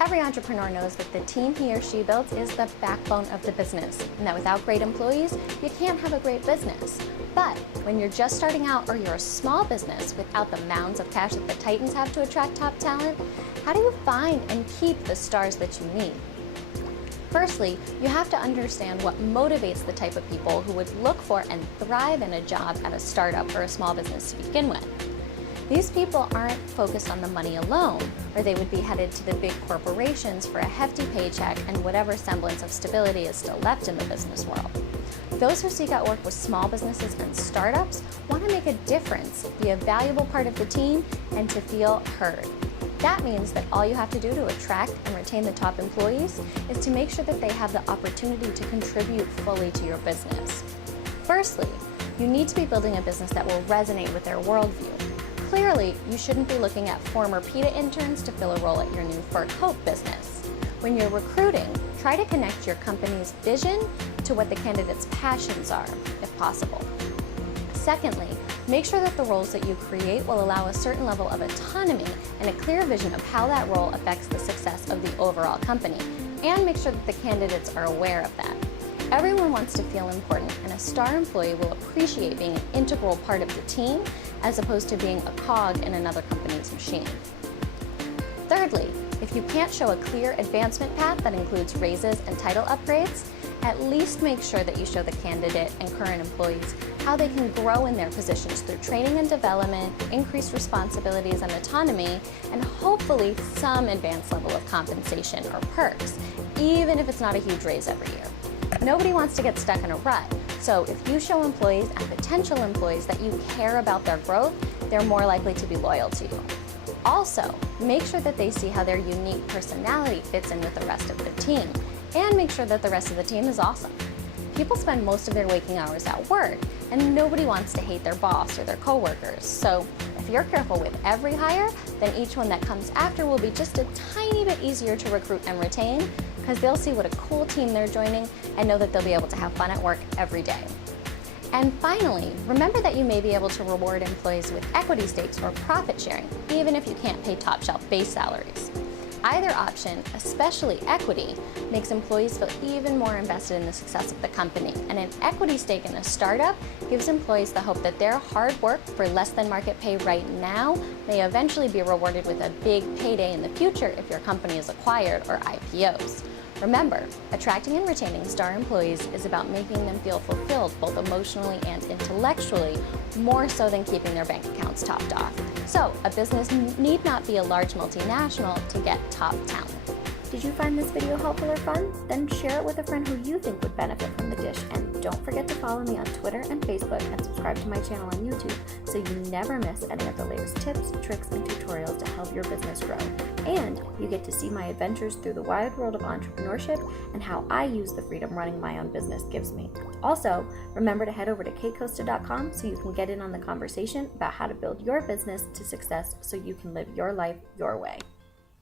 Every entrepreneur knows that the team he or she builds is the backbone of the business, and that without great employees, you can't have a great business. But when you're just starting out or you're a small business without the mounds of cash that the Titans have to attract top talent, how do you find and keep the stars that you need? Firstly, you have to understand what motivates the type of people who would look for and thrive in a job at a startup or a small business to begin with. These people aren't focused on the money alone, or they would be headed to the big corporations for a hefty paycheck and whatever semblance of stability is still left in the business world. Those who seek out work with small businesses and startups want to make a difference, be a valuable part of the team, and to feel heard. That means that all you have to do to attract and retain the top employees is to make sure that they have the opportunity to contribute fully to your business. Firstly, you need to be building a business that will resonate with their worldview. Clearly, you shouldn't be looking at former PETA interns to fill a role at your new fur coat business. When you're recruiting, try to connect your company's vision to what the candidate's passions are, if possible. Secondly, make sure that the roles that you create will allow a certain level of autonomy and a clear vision of how that role affects the success of the overall company, and make sure that the candidates are aware of that. Everyone wants to feel important, and a star employee will appreciate being an integral part of the team as opposed to being a cog in another company's machine. Thirdly, if you can't show a clear advancement path that includes raises and title upgrades, at least make sure that you show the candidate and current employees how they can grow in their positions through training and development, increased responsibilities and autonomy, and hopefully some advanced level of compensation or perks, even if it's not a huge raise every year. Nobody wants to get stuck in a rut, so if you show employees and potential employees that you care about their growth, they're more likely to be loyal to you. Also, make sure that they see how their unique personality fits in with the rest of the team, and make sure that the rest of the team is awesome. People spend most of their waking hours at work, and nobody wants to hate their boss or their coworkers. So if you're careful with every hire, then each one that comes after will be just a tiny bit easier to recruit and retain, because they'll see what a cool team they're joining and know that they'll be able to have fun at work every day. And finally, remember that you may be able to reward employees with equity stakes or profit sharing, even if you can't pay top shelf base salaries. Either option, especially equity, makes employees feel even more invested in the success of the company, and an equity stake in a startup gives employees the hope that their hard work for less than market pay right now may eventually be rewarded with a big payday in the future if your company is acquired or IPOs. Remember, attracting and retaining star employees is about making them feel fulfilled both emotionally and intellectually, more so than keeping their bank accounts topped off. So, a business need not be a large multinational to get top talent. Did you find this video helpful or fun? Then share it with a friend who you think would benefit from the dish, and don't forget to follow me on Twitter and Facebook and subscribe to my channel on YouTube so you never miss any of the latest tips, tricks, and tutorials to help your business grow. And you get to see my adventures through the wide world of entrepreneurship and how I use the freedom running my own business gives me. Also, remember to head over to CateCosta.com so you can get in on the conversation about how to build your business to success so you can live your life your way.